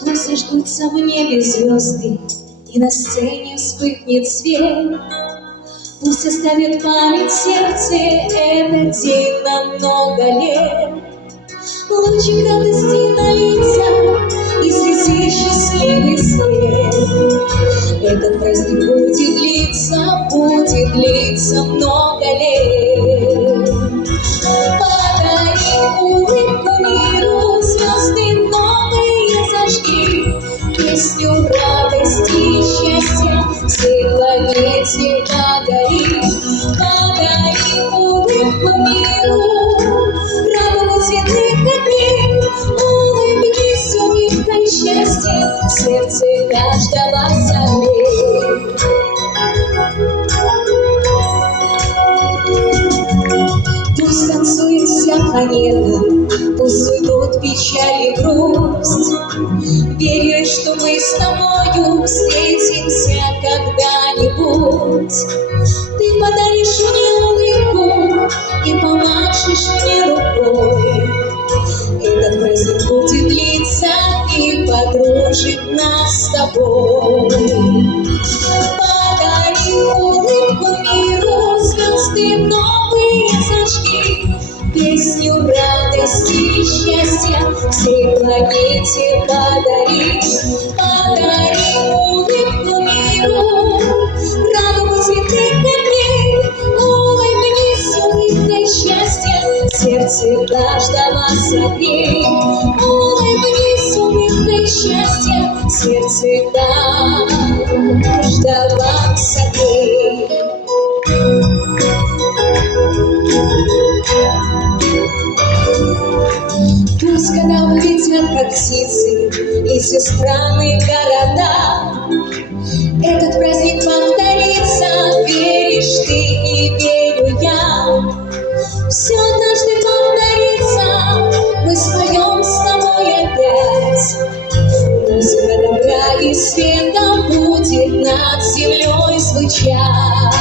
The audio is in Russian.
Пусть зажгутся в небе звезды, и на сцене вспыхнет свет. Пусть оставит память в сердце этот день на много лет. Лучик радости на лицах и слезы счастливый свет. Этот праздник будет длиться много лет. Подари улыбку миру, звезды новые зажги, песню радости и счастья всей планете подари. Подари улыбку миру, радугу цветных капель, улыбнись улыбкой счастья, в сердце каждого согрей. Пусть танцует вся планета, пусть уйдут печаль и грусть. Верю, что мы с тобою встретимся когда-нибудь. Ты подаришь мне улыбку и помашешь мне рукой. Этот праздник будет длиться и подружит нас с тобой. Подари улыбку миру, звезды новые зажги, песню радости и счастья всей планете подари. Подари улыбку миру, радугу цветных капель, улыбнись улыбкой счастья, в сердце каждого согрей. Улыбнись улыбкой счастья, в сердце каждого согрей. Пусть когда улетят, как птицы, эти страны, города, этот праздник повторится, веришь ты и верю я. Все однажды повторится, мы споем с тобой опять. Музыка добра и света будет над землей звучать.